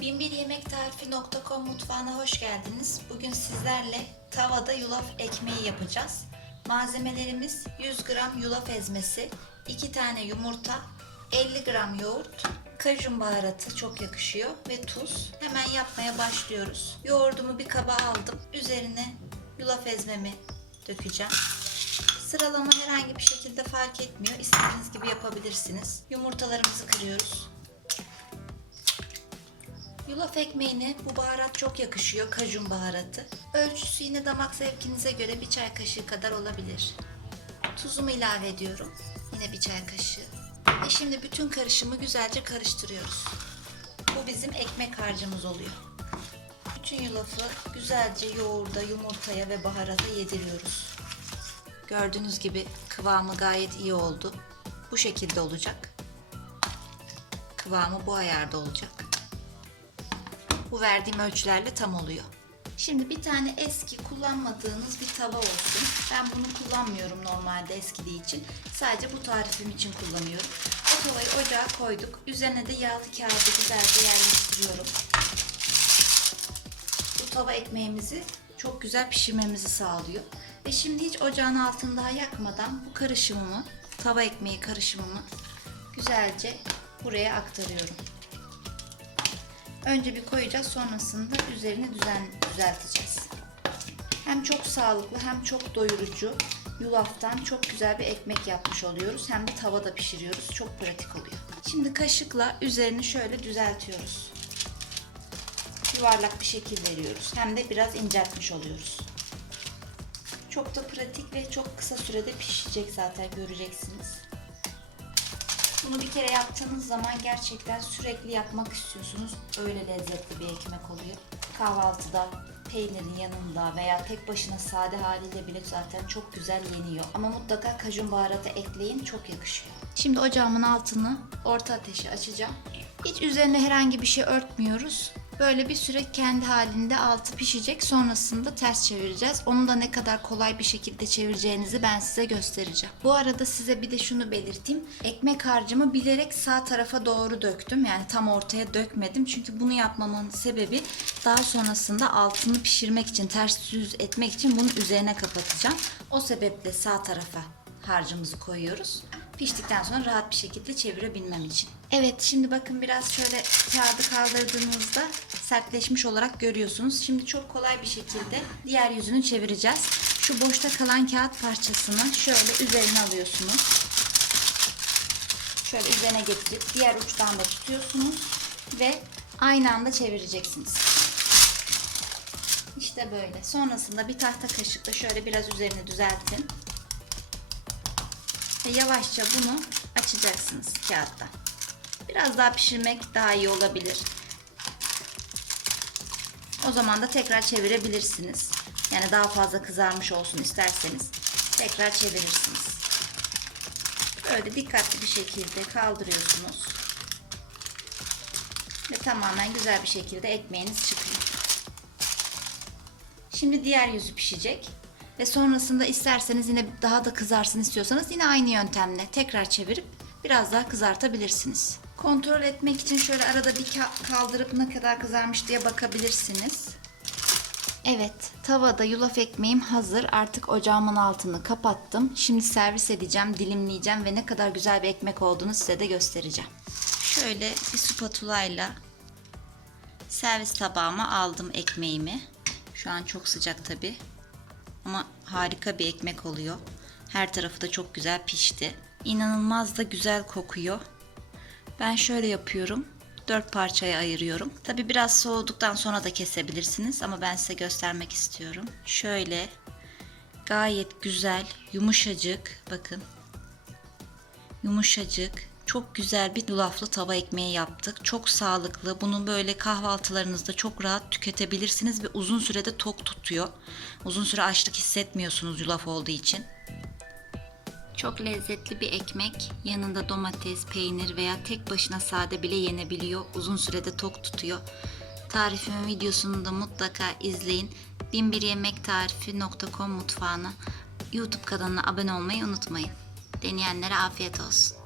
Binbiryemektarifi.com mutfağına hoş geldiniz. Bugün sizlerle tavada yulaf ekmeği yapacağız. Malzemelerimiz 100 gram yulaf ezmesi, 2 tane yumurta, 50 gram yoğurt, kajun baharatı çok yakışıyor ve tuz. Hemen yapmaya başlıyoruz. Yoğurdumu bir kaba aldım. Üzerine yulaf ezmemi dökeceğim. Sıralama herhangi bir şekilde fark etmiyor. İstediğiniz gibi yapabilirsiniz. Yumurtalarımızı kırıyoruz. Yulaf ekmeğine bu baharat çok yakışıyor, kajun baharatı. Ölçüsü yine damak zevkinize göre bir çay kaşığı kadar olabilir. Tuzumu ilave ediyorum. Yine bir çay kaşığı. Ve şimdi bütün karışımı güzelce karıştırıyoruz. Bu bizim ekmek harcımız oluyor. Bütün yulafı güzelce yoğurda, yumurtaya ve baharata yediriyoruz. Gördüğünüz gibi kıvamı gayet iyi oldu. Bu şekilde olacak. Kıvamı bu ayarda olacak. Bu verdiğim ölçülerle tam oluyor. Şimdi bir tane eski kullanmadığınız bir tava olsun. Ben bunu kullanmıyorum normalde eskidiği için. Sadece bu tarifim için kullanıyorum. O tavayı ocağa koyduk. Üzerine de yağlı kağıdı güzelce yerleştiriyorum. Bu tava ekmeğimizi çok güzel pişirmemizi sağlıyor. Ve şimdi hiç ocağın altını daha yakmadan bu karışımımı, tava ekmeği karışımımı güzelce buraya aktarıyorum. Önce bir koyacağız sonrasında üzerini düzen düzelteceğiz. Hem çok sağlıklı hem çok doyurucu yulaftan çok güzel bir ekmek yapmış oluyoruz. Hem de tavada pişiriyoruz. Çok pratik oluyor. Şimdi kaşıkla üzerini şöyle düzeltiyoruz. Yuvarlak bir şekil veriyoruz. Hem de biraz inceltmiş oluyoruz. Çok da pratik ve çok kısa sürede pişecek zaten göreceksiniz. Bunu bir kere yaptığınız zaman gerçekten sürekli yapmak istiyorsunuz. Öyle lezzetli bir ekmek oluyor. Kahvaltıda peynirin yanında veya tek başına sade haliyle bile zaten çok güzel yeniyor. Ama mutlaka kajun baharatı ekleyin çok yakışıyor. Şimdi ocağımın altını orta ateşe açacağım. Hiç üzerine herhangi bir şey örtmüyoruz. Böyle bir süre kendi halinde altı pişecek. Sonrasında ters çevireceğiz. Onu da ne kadar kolay bir şekilde çevireceğinizi ben size göstereceğim. Bu arada size bir de şunu belirteyim. Ekmek harcımı bilerek sağ tarafa doğru döktüm. Yani tam ortaya dökmedim. Çünkü bunu yapmamın sebebi daha sonrasında altını pişirmek için, ters düz etmek için bunu üzerine kapatacağım. O sebeple sağ tarafa harcımızı koyuyoruz. Piştikten sonra rahat bir şekilde çevirebilmem için. Evet şimdi bakın biraz şöyle kağıdı kaldırdığınızda sertleşmiş olarak görüyorsunuz. Şimdi çok kolay bir şekilde diğer yüzünü çevireceğiz. Şu boşta kalan kağıt parçasını şöyle üzerine alıyorsunuz. Şöyle üzerine getirip diğer uçtan da tutuyorsunuz ve aynı anda çevireceksiniz. İşte böyle. Sonrasında bir tahta kaşıkla şöyle biraz üzerini düzeltin. Ve yavaşça bunu açacaksınız kağıttan. Biraz daha pişirmek daha iyi olabilir. O zaman da tekrar çevirebilirsiniz. Yani daha fazla kızarmış olsun isterseniz tekrar çevirirsiniz. Böyle dikkatli bir şekilde kaldırıyorsunuz. Ve tamamen güzel bir şekilde ekmeğiniz çıkıyor. Şimdi diğer yüzü pişecek. Ve sonrasında isterseniz yine daha da kızarsın istiyorsanız yine aynı yöntemle tekrar çevirip biraz daha kızartabilirsiniz. Kontrol etmek için şöyle arada bir kaldırıp ne kadar kızarmış diye bakabilirsiniz. Evet, tavada yulaf ekmeğim hazır. Artık ocağımın altını kapattım. Şimdi servis edeceğim, dilimleyeceğim ve ne kadar güzel bir ekmek olduğunu size de göstereceğim. Şöyle bir spatula ile servis tabağıma aldım ekmeğimi. Şu an çok sıcak tabi. Ama harika bir ekmek oluyor. Her tarafı da çok güzel pişti. İnanılmaz da güzel kokuyor. Ben şöyle yapıyorum. Dört parçaya ayırıyorum. Tabi biraz soğuduktan sonra da kesebilirsiniz ama ben size göstermek istiyorum. Şöyle gayet güzel, yumuşacık bakın. Yumuşacık, çok güzel bir yulaflı tava ekmeği yaptık. Çok sağlıklı. Bunu böyle kahvaltılarınızda çok rahat tüketebilirsiniz ve uzun sürede tok tutuyor. Uzun süre açlık hissetmiyorsunuz yulaf olduğu için. Çok lezzetli bir ekmek. Yanında domates, peynir veya tek başına sade bile yenebiliyor. Uzun sürede tok tutuyor. Tarifimin videosunu da mutlaka izleyin. binbiryemekTarifi.com mutfağına YouTube kanalına abone olmayı unutmayın. Deneyenlere afiyet olsun.